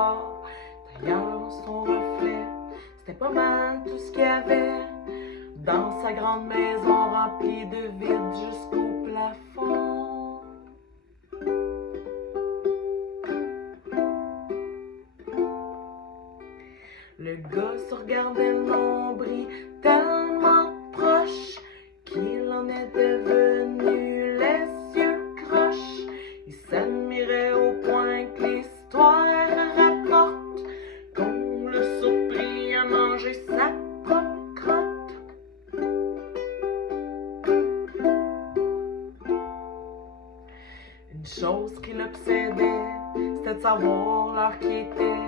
miroir. D'ailleurs, son reflet, c'était pas mal tout ce qu'il y avait dans sa grande maison remplie de vide jusqu'au plafond. Le gars se regardait le nombril tellement proche qu'il en est devenu les yeux croches. Il s'admirait au point que l'histoire rapporte qu'on le surprit à manger sa propre crotte. Une chose qui l'obsédait, c'était de savoir l'heure qui était.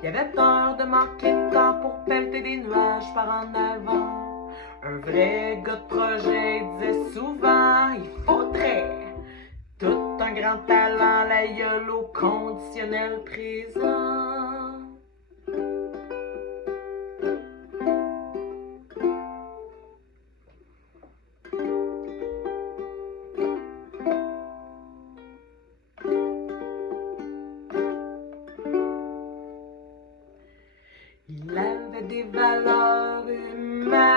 Il avait peur de manquer de temps pour pelleter des nuages par en avant. Un vrai gars de projet disait souvent, il faudrait tout un grand talent, la gueule au conditionnel présent. Il avait des valeurs humanitaires,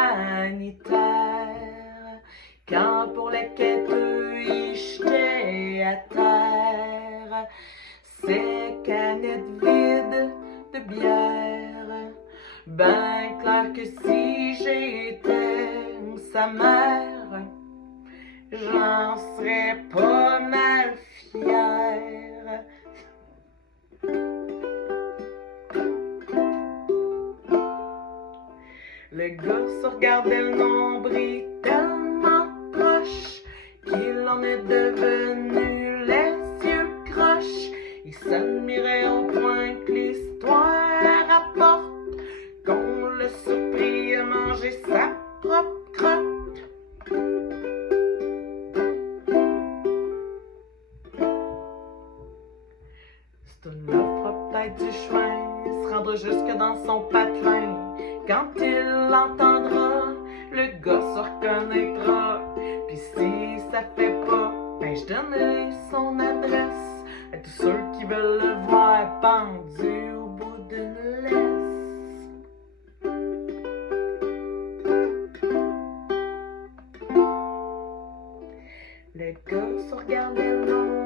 quand pour les quêteux il jetait à terre ses canettes vides de bière. Ben clair que si j'étais sa mère, j'en serais pas mal fière. Le gars se regardait le nombril tellement proche qu'il en est devenu les yeux croches. Il s'admirait au point que l'histoire rapporte qu'on le surprit à manger sa propre crotte. C'est une offre peut-être du chemin, il se rendra jusque dans son patelin. Quand il l'entendra, le gars se reconnaîtra. Puis si ça fait pas, ben je donnerai son adresse à tous ceux qui veulent le voir pendu au bout d'une laisse. Le gars se regardait long.